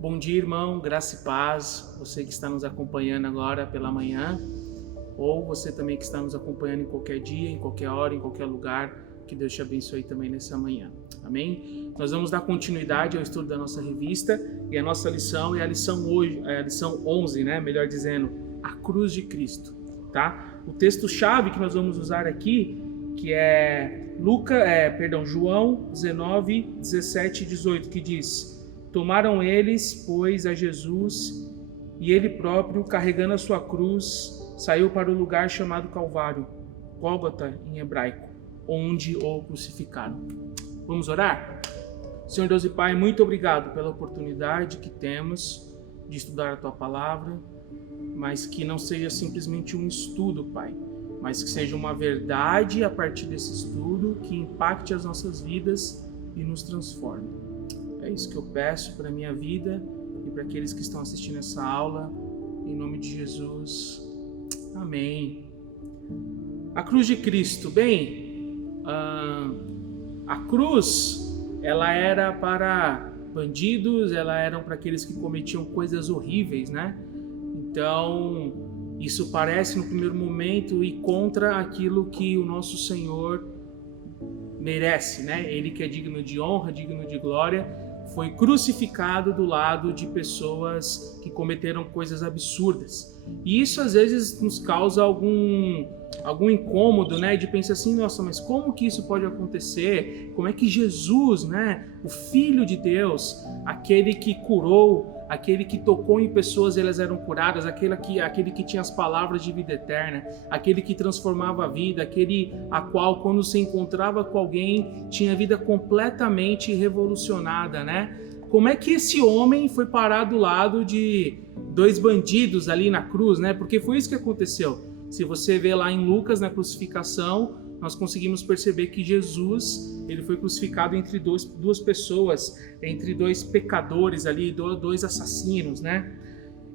Bom dia, irmão, graça e paz, você que está nos acompanhando agora pela manhã, ou você também que está nos acompanhando em qualquer dia, em qualquer hora, em qualquer lugar, que Deus te abençoe também nessa manhã, amém? Nós vamos dar continuidade ao estudo da nossa revista, e a nossa lição é a lição hoje, é a lição 11, né? Melhor dizendo, a cruz de Cristo, tá? O texto-chave que nós vamos usar aqui, que é João 19, 17 e 18, que diz: tomaram eles, pois, a Jesus, e ele próprio, carregando a sua cruz, saiu para o lugar chamado Calvário, Gólgota em hebraico, onde o crucificaram. Vamos orar? Senhor Deus e Pai, muito obrigado pela oportunidade que temos de estudar a Tua Palavra, mas que não seja simplesmente um estudo, Pai, mas que seja uma verdade a partir desse estudo que impacte as nossas vidas e nos transforme. É isso que eu peço para a minha vida e para aqueles que estão assistindo essa aula, em nome de Jesus. Amém. A cruz de Cristo. Bem, a cruz, ela era para bandidos, ela era para aqueles que cometiam coisas horríveis, né? Então, isso parece no primeiro momento ir contra aquilo que o nosso Senhor merece, né? Ele que é digno de honra, digno de glória, foi crucificado do lado de pessoas que cometeram coisas absurdas. E isso às vezes nos causa algum incômodo, né? De pensar assim, nossa, mas como que isso pode acontecer? Como é que Jesus, né? O Filho de Deus, aquele que curou, aquele que tocou em pessoas e elas eram curadas, aquele que tinha as palavras de vida eterna, aquele que transformava a vida, aquele a qual, quando se encontrava com alguém, tinha a vida completamente revolucionada, né? Como é que esse homem foi parar do lado de dois bandidos ali na cruz, né? Porque foi isso que aconteceu. Se você vê lá em Lucas, na crucificação, nós conseguimos perceber que Jesus, ele foi crucificado entre duas pessoas, entre dois pecadores ali, dois assassinos, né?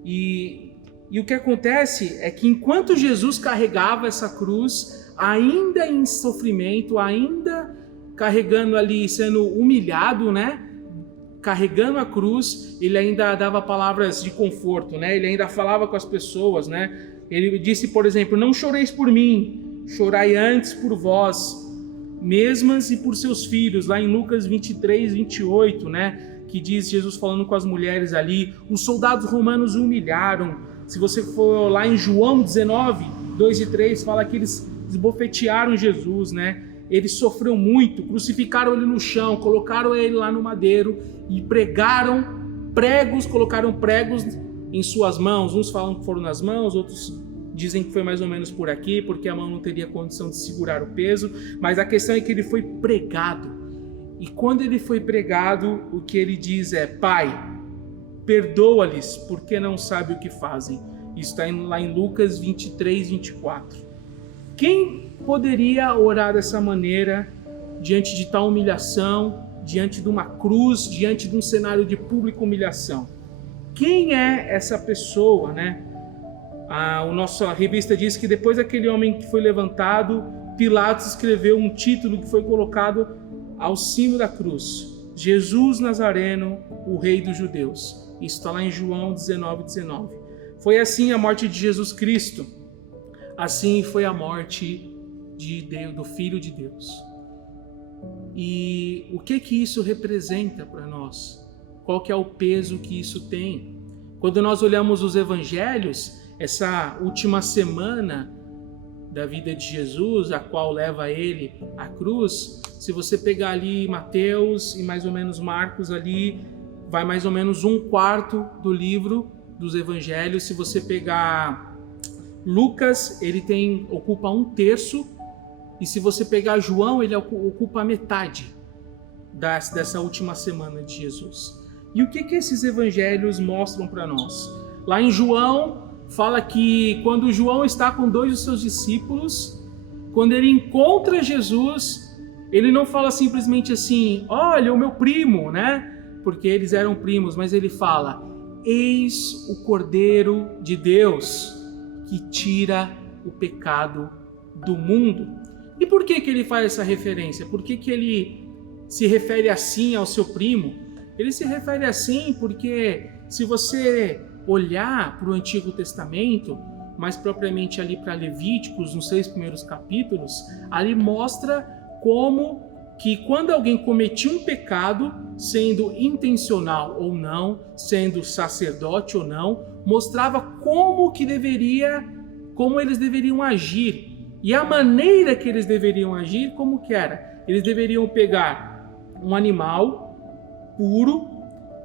E o que acontece é que enquanto Jesus carregava essa cruz, ainda em sofrimento, ainda carregando ali, sendo humilhado, né? Carregando a cruz, ele ainda dava palavras de conforto, né? Ele ainda falava com as pessoas, né? Ele disse, por exemplo, não choreis por mim, chorai antes por vós mesmas e por seus filhos, lá em Lucas 23, 28, né? Que diz Jesus falando com as mulheres ali, os soldados romanos o humilharam. Se você for lá em João 19, 2 e 3, fala que eles esbofetearam Jesus, né? Ele sofreu muito, crucificaram ele no chão, colocaram ele lá no madeiro e colocaram pregos em suas mãos. Uns falam que foram nas mãos, outros dizem que foi mais ou menos por aqui, porque a mão não teria condição de segurar o peso, mas a questão é que ele foi pregado. E quando ele foi pregado, o que ele diz é: Pai, perdoa-lhes, porque não sabem o que fazem. Isso está lá em Lucas 23, 24. Quem poderia orar dessa maneira, diante de tal humilhação, diante de uma cruz, diante de um cenário de pública humilhação? Quem é essa pessoa, né? A nossa revista diz que depois daquele homem que foi levantado, Pilatos escreveu um título que foi colocado ao cimo da cruz: Jesus Nazareno, o Rei dos Judeus. Isso está lá em João 19, 19. Foi assim a morte de Jesus Cristo. Assim foi a morte do Filho de Deus. E o que isso representa para nós? Qual que é o peso que isso tem? Quando nós olhamos os evangelhos, essa última semana da vida de Jesus, a qual leva ele à cruz, se você pegar ali Mateus e mais ou menos Marcos ali, vai mais ou menos 1/4 do livro dos evangelhos. Se você pegar Lucas, ele ocupa 1/3, e se você pegar João, ele ocupa a metade dessa última semana de Jesus. E o que esses evangelhos mostram para nós? Lá em João, fala que quando João está com 2 dos seus discípulos, quando ele encontra Jesus, ele não fala simplesmente assim: olha, o meu primo, né? Porque eles eram primos, mas ele fala: eis o Cordeiro de Deus que tira o pecado do mundo. E por que ele faz essa referência? Por que ele se refere assim ao seu primo? Ele se refere assim porque se você olhar para o Antigo Testamento, mais propriamente ali para Levíticos, nos 6 primeiros capítulos, ali mostra como que quando alguém cometia um pecado, sendo intencional ou não, sendo sacerdote ou não, mostrava como eles deveriam agir. E a maneira que eles deveriam agir, como que era? Eles deveriam pegar um animal puro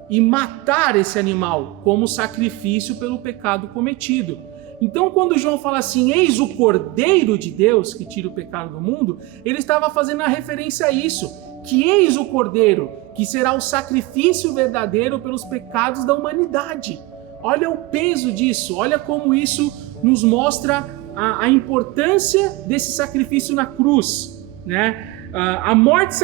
e matar esse animal como sacrifício pelo pecado cometido. Então, quando João fala assim, eis o Cordeiro de Deus que tira o pecado do mundo, ele estava fazendo a referência a isso, que eis o Cordeiro, que será o sacrifício verdadeiro pelos pecados da humanidade. Olha o peso disso, olha como isso nos mostra a importância desse sacrifício na cruz, né? A morte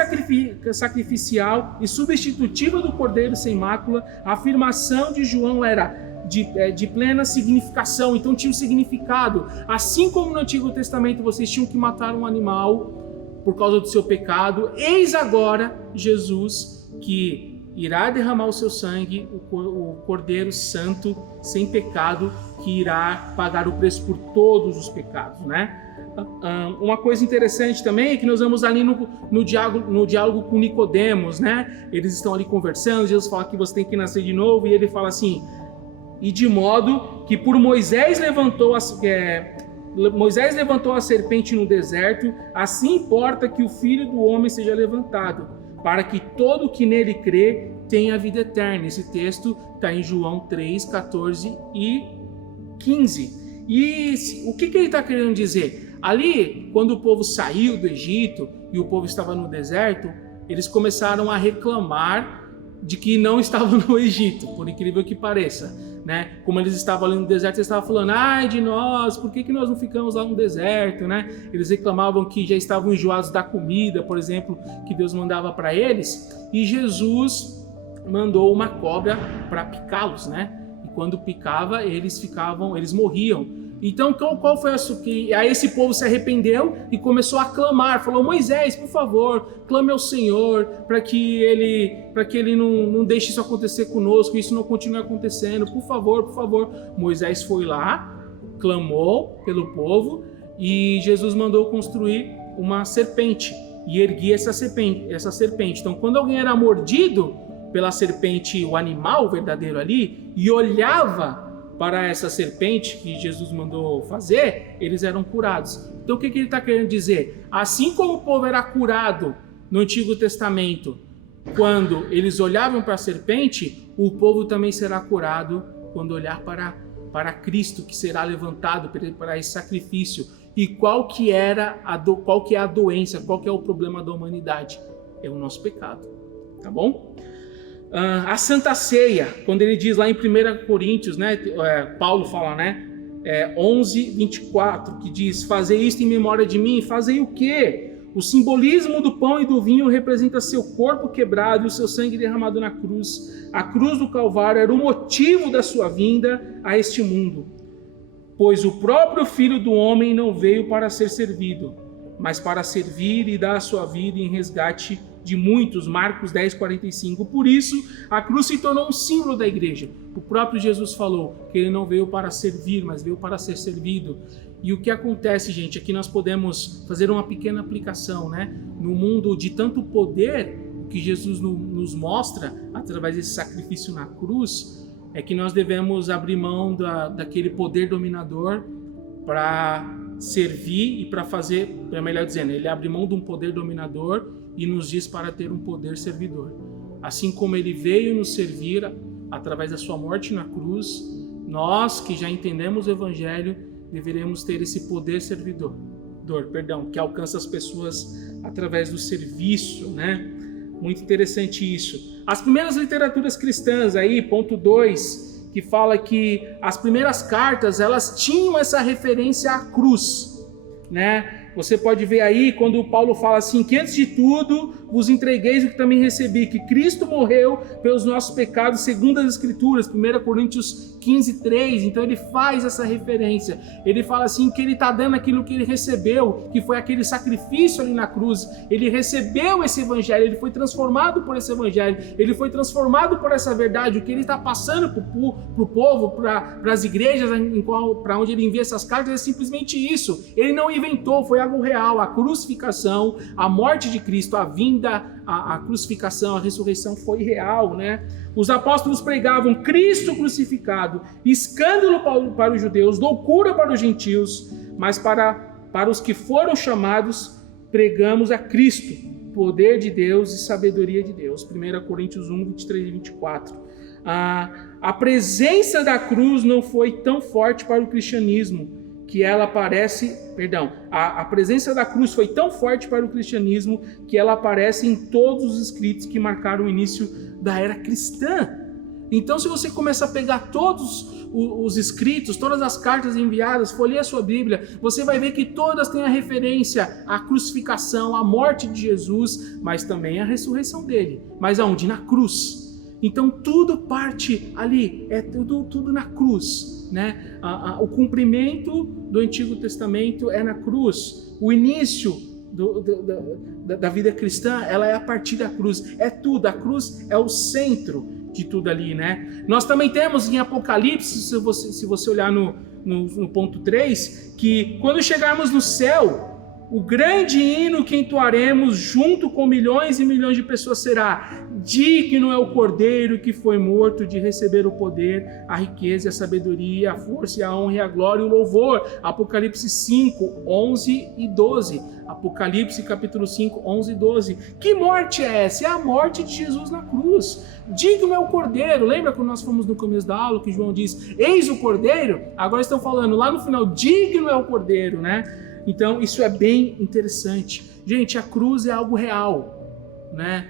sacrificial e substitutiva do Cordeiro sem mácula, a afirmação de João era de plena significação, então tinha um significado. Assim como no Antigo Testamento vocês tinham que matar um animal por causa do seu pecado, eis agora Jesus que irá derramar o seu sangue, o Cordeiro Santo, sem pecado, que irá pagar o preço por todos os pecados, né? Uma coisa interessante também é que nós vamos ali no diálogo com Nicodemos, né? Eles estão ali conversando, Jesus fala que você tem que nascer de novo, e ele fala assim, e de modo que por Moisés levantou a serpente no deserto, assim importa que o Filho do Homem seja levantado, para que todo que nele crê tenha a vida eterna. Esse texto está em João 3, 14 e 15. E o que ele está querendo dizer? Ali, quando o povo saiu do Egito e o povo estava no deserto, eles começaram a reclamar de que não estavam no Egito, por incrível que pareça, né? Como eles estavam ali no deserto, eles estavam falando, ai de nós, por que nós não ficamos lá no deserto, né? Eles reclamavam que já estavam enjoados da comida, por exemplo, que Deus mandava para eles, e Jesus mandou uma cobra para picá-los, né? E quando picava, eles morriam. Então, qual foi aí esse povo se arrependeu e começou a clamar, falou, Moisés, por favor, clame ao Senhor para que ele não deixe isso acontecer conosco, isso não continue acontecendo, por favor, por favor. Moisés foi lá, clamou pelo povo e Jesus mandou construir uma serpente e erguer essa serpente. Então, quando alguém era mordido pela serpente, o animal verdadeiro ali, e olhava para essa serpente que Jesus mandou fazer, eles eram curados. Então o que ele está querendo dizer? Assim como o povo era curado no Antigo Testamento, quando eles olhavam para a serpente, o povo também será curado quando olhar para Cristo, que será levantado para esse sacrifício. E qual que é a doença, qual que é o problema da humanidade? É o nosso pecado, tá bom? A Santa Ceia, quando ele diz lá em 1 Coríntios, né, Paulo fala, né, 11, 24, que diz, fazei isto em memória de mim. Fazei o quê? O simbolismo do pão e do vinho representa seu corpo quebrado e o seu sangue derramado na cruz. A cruz do Calvário era o motivo da sua vinda a este mundo, pois o próprio Filho do Homem não veio para ser servido, mas para servir e dar a sua vida em resgate de muitos, Marcos 10, 45. Por isso, a cruz se tornou um símbolo da igreja. O próprio Jesus falou que ele não veio para servir, mas veio para ser servido. E o que acontece, gente, é que nós podemos fazer uma pequena aplicação, né? No mundo de tanto poder, o que Jesus nos mostra, através desse sacrifício na cruz, é que nós devemos abrir mão daquele poder dominador para servir e para fazer, melhor dizendo, ele abre mão de um poder dominador e nos diz para ter um poder servidor. Assim como ele veio nos servir através da sua morte na cruz, nós que já entendemos o Evangelho deveremos ter esse poder servidor, que alcança as pessoas através do serviço, né? Muito interessante isso. As primeiras literaturas cristãs aí, ponto 2, que fala que as primeiras cartas, elas tinham essa referência à cruz, né? Você pode ver aí quando Paulo fala assim, que antes de tudo vos entregueis o que também recebi, que Cristo morreu pelos nossos pecados segundo as Escrituras, 1 Coríntios 15, 3, então ele faz essa referência, ele fala assim que ele está dando aquilo que ele recebeu, que foi aquele sacrifício ali na cruz, ele recebeu esse evangelho, ele foi transformado por esse evangelho, ele foi transformado por essa verdade, o que ele está passando para o povo, para as igrejas para onde ele envia essas cartas é simplesmente isso, ele não inventou, foi algo real, a crucificação, a morte de Cristo, a vinda, a crucificação, a ressurreição foi real, né? Os apóstolos pregavam Cristo crucificado, escândalo para os judeus, loucura para os gentios, mas para os que foram chamados, pregamos a Cristo, poder de Deus e sabedoria de Deus. 1 Coríntios 1, 23 e 24. A presença da cruz não foi tão forte para o cristianismo, que ela aparece, a presença da cruz foi tão forte para o cristianismo que ela aparece em todos os escritos que marcaram o início da era cristã. Então, se você começa a pegar todos os escritos, todas as cartas enviadas, folheia a sua Bíblia, você vai ver que todas têm a referência à crucificação, à morte de Jesus, mas também à ressurreição dele. Mas aonde? Na cruz. Então tudo parte ali, é tudo na cruz, né? O cumprimento do Antigo Testamento é na cruz. O início da vida cristã, ela é a partir da cruz. É tudo, a cruz é o centro de tudo ali, né? Nós também temos em Apocalipse, se você olhar no ponto 3, que quando chegarmos no céu, o grande hino que entoaremos junto com milhões e milhões de pessoas será: digno é o Cordeiro que foi morto de receber o poder, a riqueza, a sabedoria, a força, a honra e a glória e o louvor. Apocalipse 5, 11 e 12. Apocalipse capítulo 5, 11 e 12. Que morte é essa? É a morte de Jesus na cruz. Digno é o Cordeiro. Lembra quando nós fomos no começo da aula que João diz: eis o Cordeiro? Agora estão falando lá no final: digno é o Cordeiro, né? Então, isso é bem interessante. Gente, a cruz é algo real, né?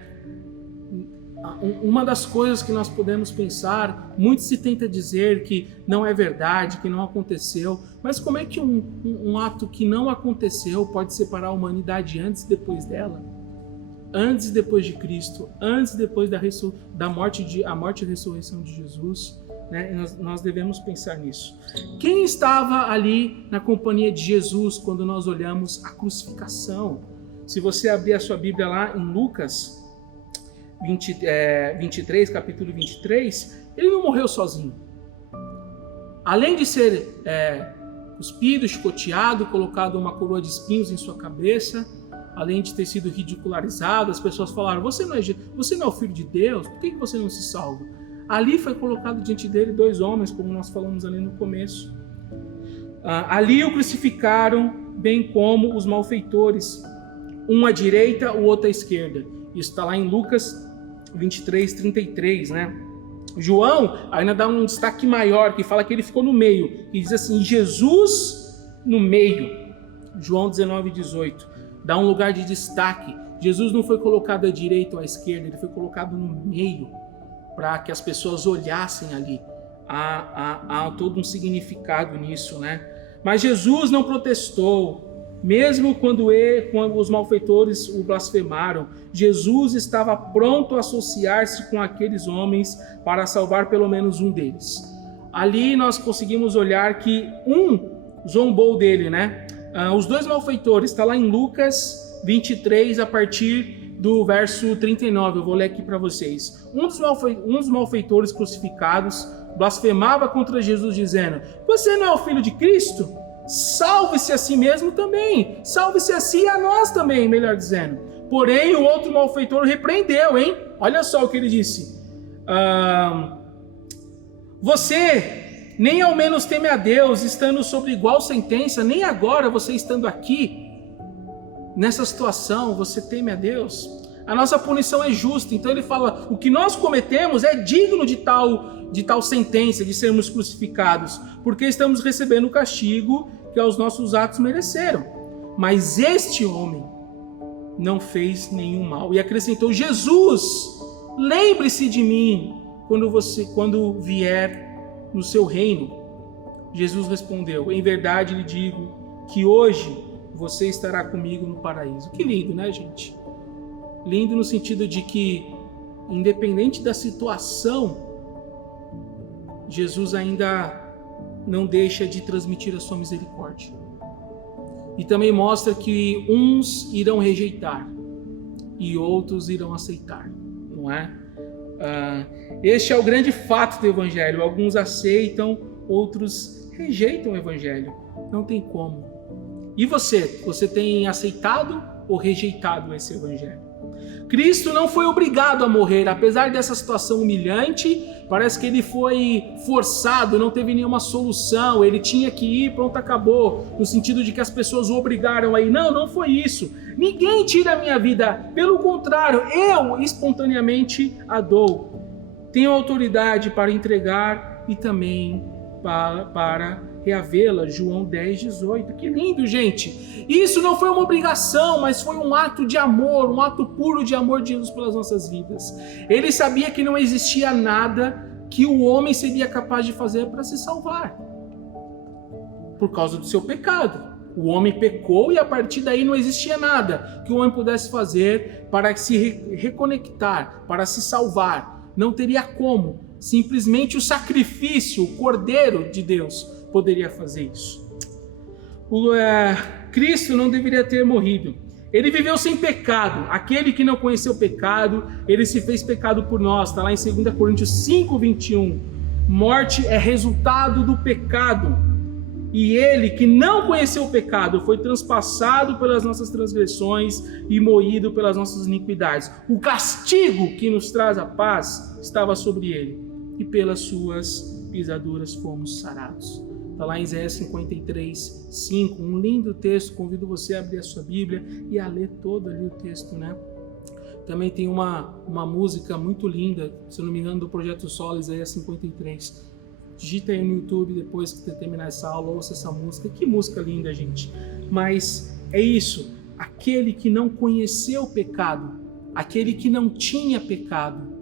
Uma das coisas que nós podemos pensar, muito se tenta dizer que não é verdade, que não aconteceu, mas como é que um ato que não aconteceu pode separar a humanidade antes e depois dela? Antes e depois de Cristo, antes e depois da morte e ressurreição de Jesus? Né? Nós devemos pensar nisso. Quem estava ali na companhia de Jesus quando nós olhamos a crucificação? Se você abrir a sua Bíblia lá em Lucas 23, capítulo 23, ele não morreu sozinho. Além de ser cuspido, chicoteado, colocado uma coroa de espinhos em sua cabeça, além de ter sido ridicularizado, as pessoas falaram: você não é o Filho de Deus? Por que você não se salva? Ali foi colocado diante dele 2 homens, como nós falamos ali no começo. Ali o crucificaram, bem como os malfeitores, um à direita, o outro à esquerda. Isso está lá em Lucas 23, 33, né? João ainda dá um destaque maior, que fala que ele ficou no meio, e diz assim: Jesus no meio. João 19, 18. Dá um lugar de destaque. Jesus não foi colocado à direita ou à esquerda, ele foi colocado no meio, para que as pessoas olhassem ali. Há todo um significado nisso, né? Mas Jesus não protestou, mesmo quando os malfeitores o blasfemaram. Jesus estava pronto a associar-se com aqueles homens para salvar pelo menos um deles. Ali nós conseguimos olhar que zombou dele, né? Os 2 malfeitores, está lá em Lucas 23, a partir do verso 39, eu vou ler aqui para vocês. Um dos malfeitores crucificados blasfemava contra Jesus, dizendo: você não é o Filho de Cristo? Salve-se a si mesmo também. Salve-se a si e a nós também, melhor dizendo. Porém, o outro malfeitor repreendeu, hein? Olha só o que ele disse. Você nem ao menos teme a Deus, estando sob igual sentença, nem agora você estando aqui, nessa situação, você teme a Deus? A nossa punição é justa. Então ele fala: o que nós cometemos é digno de tal sentença, de sermos crucificados, porque estamos recebendo o castigo que os nossos atos mereceram. Mas este homem não fez nenhum mal. E acrescentou: Jesus, lembre-se de mim quando vier no seu reino. Jesus respondeu: em verdade lhe digo que hoje você estará comigo no paraíso. Que lindo, né, gente? Lindo no sentido de que, independente da situação, Jesus ainda não deixa de transmitir a sua misericórdia. E também mostra que uns irão rejeitar e outros irão aceitar, não é? Este é o grande fato do Evangelho. Alguns aceitam, outros rejeitam o Evangelho. Não tem como. E você? Você tem aceitado ou rejeitado esse Evangelho? Cristo não foi obrigado a morrer, apesar dessa situação humilhante. Parece que ele foi forçado, não teve nenhuma solução, ele tinha que ir, pronto, acabou, no sentido de que as pessoas o obrigaram a ir. Não, não foi isso. Ninguém tira a minha vida, pelo contrário, eu espontaneamente a dou. Tenho autoridade para entregar e também para reavê-la. João 10:18. Que lindo, gente! Isso não foi uma obrigação, mas foi um ato de amor, um ato puro de amor de Jesus pelas nossas vidas. Ele sabia que não existia nada que o homem seria capaz de fazer para se salvar, por causa do seu pecado. O homem pecou e a partir daí não existia nada que o homem pudesse fazer para se reconectar, para se salvar. Não teria como. Simplesmente o sacrifício, o Cordeiro de Deus poderia fazer isso. Cristo não deveria ter morrido. Ele viveu sem pecado. Aquele que não conheceu o pecado, ele se fez pecado por nós. Está lá em 2 Coríntios 5:21. Morte é resultado do pecado. E ele que não conheceu o pecado foi transpassado pelas nossas transgressões e moído pelas nossas iniquidades. O castigo que nos traz a paz estava sobre ele, e pelas suas pisaduras fomos sarados. Está lá em Isaías 53:5, um lindo texto. Convido você a abrir a sua Bíblia e a ler todo ali o texto, né? Também tem uma música muito linda, se eu não me engano, do Projeto Solo, Isaías 53. Digita aí no YouTube depois que você terminar essa aula, ouça essa música. Que música linda, gente! Mas é isso, aquele que não conheceu o pecado, aquele que não tinha pecado,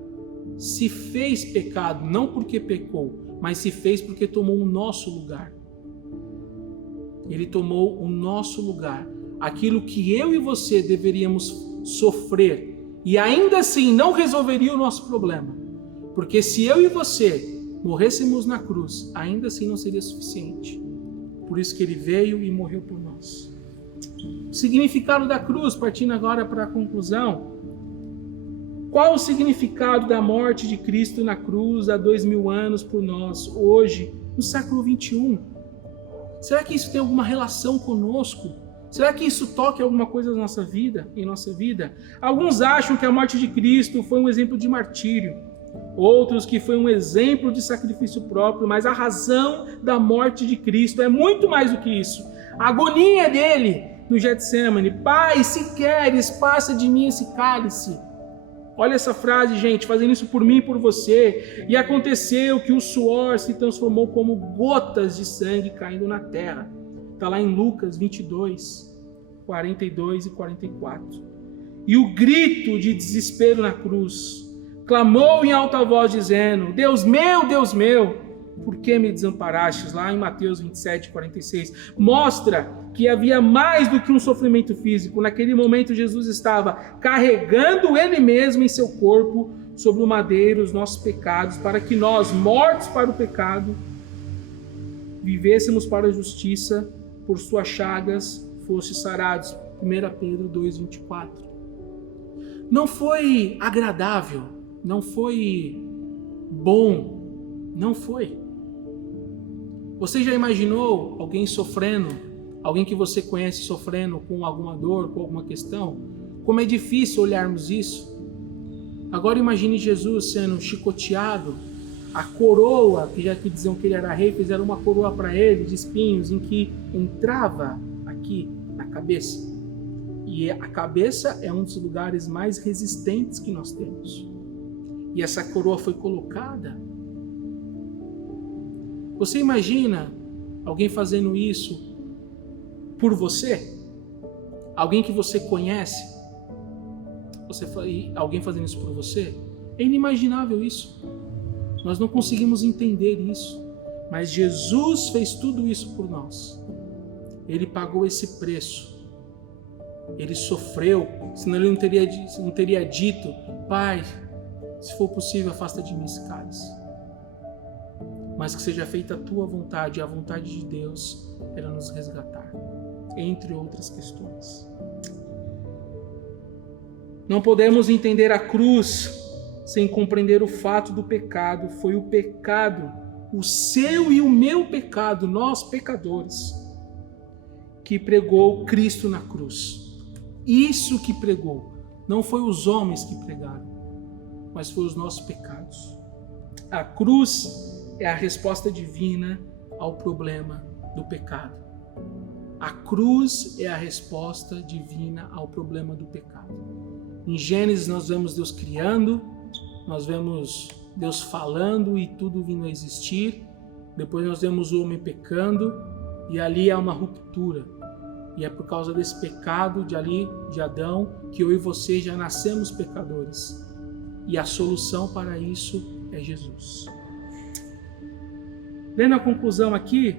se fez pecado, não porque pecou, mas se fez porque tomou o nosso lugar. Ele tomou o nosso lugar. Aquilo que eu e você deveríamos sofrer, e ainda assim não resolveria o nosso problema. Porque se eu e você morrêssemos na cruz, ainda assim não seria suficiente. Por isso que ele veio e morreu por nós. O significado da cruz, partindo agora para a conclusão. Qual o significado da morte de Cristo na cruz há 2000 anos por nós, hoje, no século 21? Será que isso tem alguma relação conosco? Será que isso toca alguma coisa na nossa vida, em nossa vida? Alguns acham que a morte de Cristo foi um exemplo de martírio. Outros que foi um exemplo de sacrifício próprio, mas a razão da morte de Cristo é muito mais do que isso. A agonia dele no Getsemane: Pai, se queres, passa de mim esse cálice. Olha essa frase, gente, fazendo isso por mim e por você. E aconteceu que o suor se transformou como gotas de sangue caindo na terra. Está lá em Lucas 22, 42 e 44. E o grito de desespero na cruz: clamou em alta voz dizendo: Deus meu, por que me desamparastes? Lá em Mateus 27, 46. Mostra que havia mais do que um sofrimento físico. Naquele momento Jesus estava carregando ele mesmo em seu corpo sobre o madeiro os nossos pecados, para que nós, mortos para o pecado, vivêssemos para a justiça, por suas chagas fosse sarados. 1 Pedro 2:24. Não foi agradável, não foi bom, não foi. Você já imaginou alguém sofrendo, alguém que você conhece sofrendo com alguma dor, com alguma questão? Como é difícil olharmos isso. Agora imagine Jesus sendo chicoteado, a coroa, que já que diziam que ele era rei, fizeram uma coroa para ele de espinhos, em que entrava aqui na cabeça. E a cabeça é um dos lugares mais resistentes que nós temos. E essa coroa foi colocada. Você imagina alguém fazendo isso por você? Alguém que você conhece? Alguém fazendo isso por você? É inimaginável isso. Nós não conseguimos entender isso. Mas Jesus fez tudo isso por nós. Ele pagou esse preço Ele sofreu, senão ele não teria dito: Pai, se for possível, afasta de mim esse cálice. Mas que seja feita a tua vontade, e a vontade de Deus era nos resgatar, entre outras questões. Não podemos entender a cruz sem compreender o fato do pecado. Foi o pecado, o seu e o meu pecado, nós pecadores, que pregou Cristo na cruz. Isso que pregou. Não foi os homens que pregaram, mas foi os nossos pecados. A cruz é a resposta divina ao problema do pecado. A cruz é a resposta divina ao problema do pecado. Em Gênesis nós vemos Deus criando, nós vemos Deus falando e tudo vindo a existir. Depois nós vemos o homem pecando e ali há uma ruptura. E é por causa desse pecado de Adão que eu e você já nascemos pecadores. E a solução para isso é Jesus. Lendo a conclusão aqui,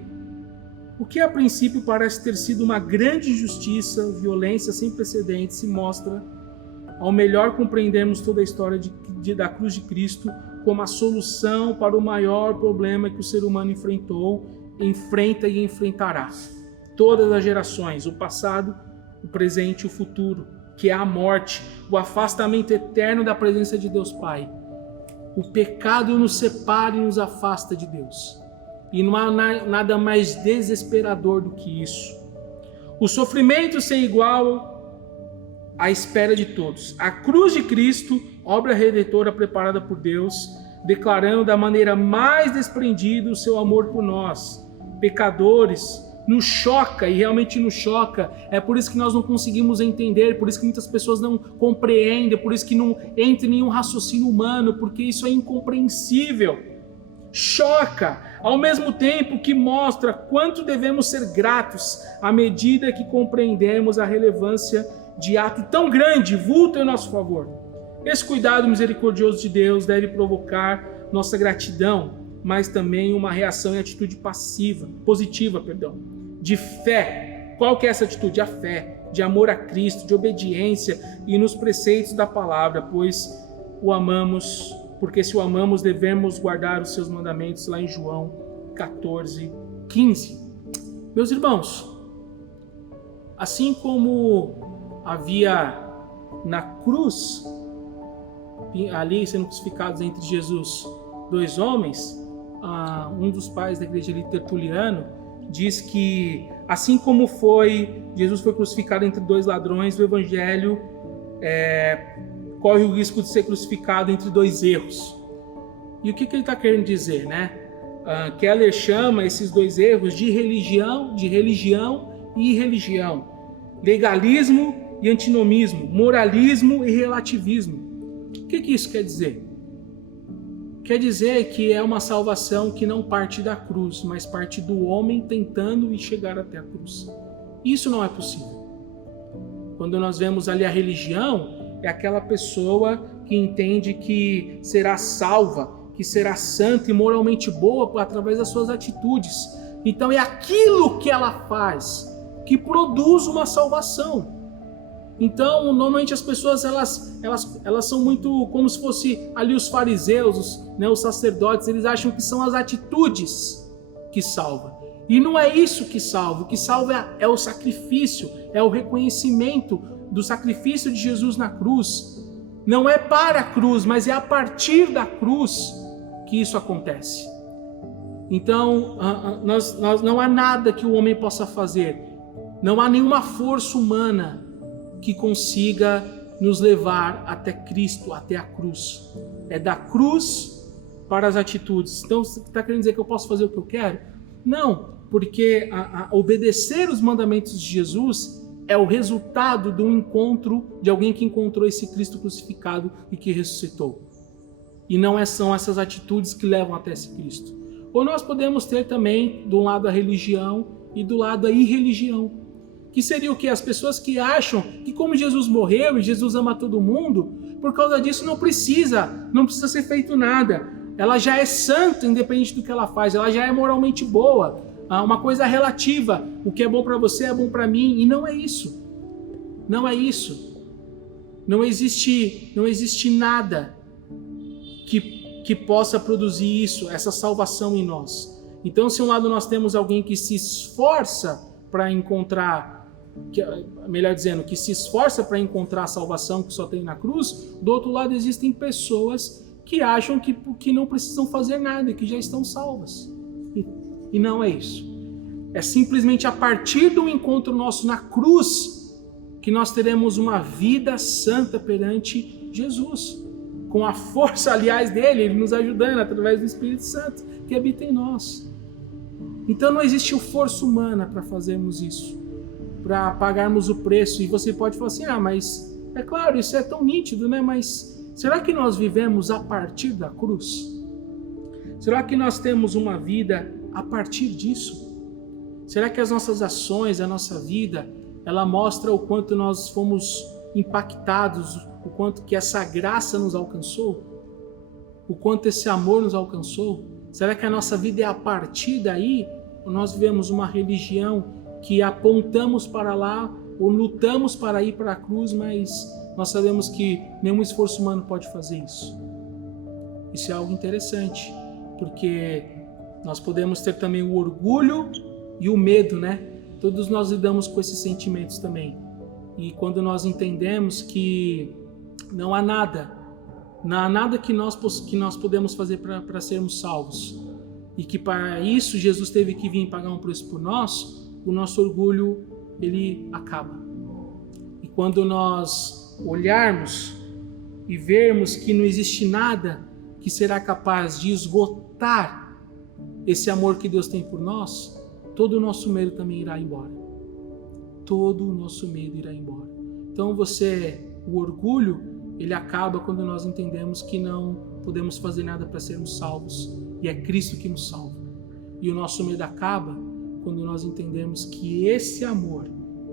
o que a princípio parece ter sido uma grande injustiça, violência sem precedentes, se mostra, ao melhor compreendermos toda a história da cruz de Cristo, como a solução para o maior problema que o ser humano enfrenta e enfrentará. Todas as gerações, o passado, o presente e o futuro, que é a morte, o afastamento eterno da presença de Deus Pai. O pecado nos separa e nos afasta de Deus. E não há nada mais desesperador do que isso. O sofrimento sem igual à espera de todos. A cruz de Cristo, obra redentora preparada por Deus, declarando da maneira mais desprendida o seu amor por nós, pecadores, nos choca, e realmente nos choca. É por isso que nós não conseguimos entender, por isso que muitas pessoas não compreendem, por isso que não entra em nenhum raciocínio humano, porque isso é incompreensível. Choca, ao mesmo tempo que mostra quanto devemos ser gratos à medida que compreendemos a relevância de ato tão grande, vulto em nosso favor. Esse cuidado misericordioso de Deus deve provocar nossa gratidão, mas também uma reação e atitude positiva, de fé. Qual que é essa atitude? A fé, de amor a Cristo, de obediência e nos preceitos da palavra, pois o amamos, porque se o amamos devemos guardar os seus mandamentos, lá em João 14:15. Meus irmãos, assim como havia na cruz, ali sendo crucificados entre Jesus, dois homens, um dos pais da igreja ali, Tertuliano, diz que assim como Jesus foi crucificado entre dois ladrões, o evangelho corre o risco de ser crucificado entre dois erros. E o que ele está querendo dizer, né? Keller chama esses dois erros de religião e irreligião, legalismo e antinomismo, moralismo e relativismo. O que isso quer dizer? Quer dizer que é uma salvação que não parte da cruz, mas parte do homem tentando ir chegar até a cruz. Isso não é possível. Quando nós vemos ali a religião, é aquela pessoa que entende que será salva, que será santa e moralmente boa através das suas atitudes. Então é aquilo que ela faz que produz uma salvação. Então, normalmente as pessoas elas são muito como se fosse ali os fariseus, os sacerdotes, eles acham que são as atitudes que salvam. E não é isso que salva. O que salva é o sacrifício, é o reconhecimento do sacrifício de Jesus na cruz. Não é para a cruz, mas é a partir da cruz que isso acontece. Então, não há nada que o homem possa fazer, não há nenhuma força humana que consiga nos levar até Cristo, até a cruz. É da cruz para as atitudes. Então, você está querendo dizer que eu posso fazer o que eu quero? Não, porque obedecer os mandamentos de Jesus é o resultado de um encontro, de alguém que encontrou esse Cristo crucificado e que ressuscitou. E não são essas atitudes que levam até esse Cristo. Ou nós podemos ter também, do lado a religião e do lado a irreligião. Que seria o que? As pessoas que acham que como Jesus morreu e Jesus ama todo mundo, por causa disso não precisa ser feito nada. Ela já é santa, independente do que ela faz, ela já é moralmente boa. Uma coisa relativa, o que é bom para você é bom para mim, e não é isso. Não é isso. Não existe nada que possa produzir isso, essa salvação em nós. Então, se um lado nós temos alguém que se esforça para encontrar, melhor dizendo, que se esforça para encontrar a salvação que só tem na cruz, do outro lado existem pessoas que acham que não precisam fazer nada, que já estão salvas. E não é isso. É simplesmente a partir do encontro nosso na cruz que nós teremos uma vida santa perante Jesus. Com a força, aliás, dele, ele nos ajudando através do Espírito Santo que habita em nós. Então não existe força humana para fazermos isso, para pagarmos o preço. E você pode falar assim, mas é claro, isso é tão nítido, né? Mas será que nós vivemos a partir da cruz? Será que nós temos uma vida a partir disso? Será que as nossas ações, a nossa vida, ela mostra o quanto nós fomos impactados, o quanto que essa graça nos alcançou? O quanto esse amor nos alcançou? Será que a nossa vida é a partir daí? Ou nós vivemos uma religião que apontamos para lá, ou lutamos para ir para a cruz, mas nós sabemos que nenhum esforço humano pode fazer isso? Isso é algo interessante, porque nós podemos ter também o orgulho e o medo, né? Todos nós lidamos com esses sentimentos também. E quando nós entendemos que não há nada que nós podemos fazer para sermos salvos, e que para isso Jesus teve que vir pagar um preço por nós, o nosso orgulho, ele acaba. E quando nós olharmos e vermos que não existe nada que será capaz de esgotar esse amor que Deus tem por nós, todo o nosso medo também irá embora. Todo o nosso medo irá embora. Então o orgulho, ele acaba quando nós entendemos que não podemos fazer nada para sermos salvos e é Cristo que nos salva. E o nosso medo acaba quando nós entendemos que esse amor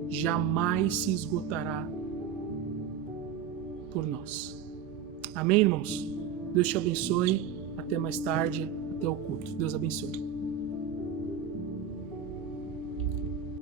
jamais se esgotará por nós. Amém, irmãos? Deus te abençoe. Até mais tarde, até o culto. Deus abençoe.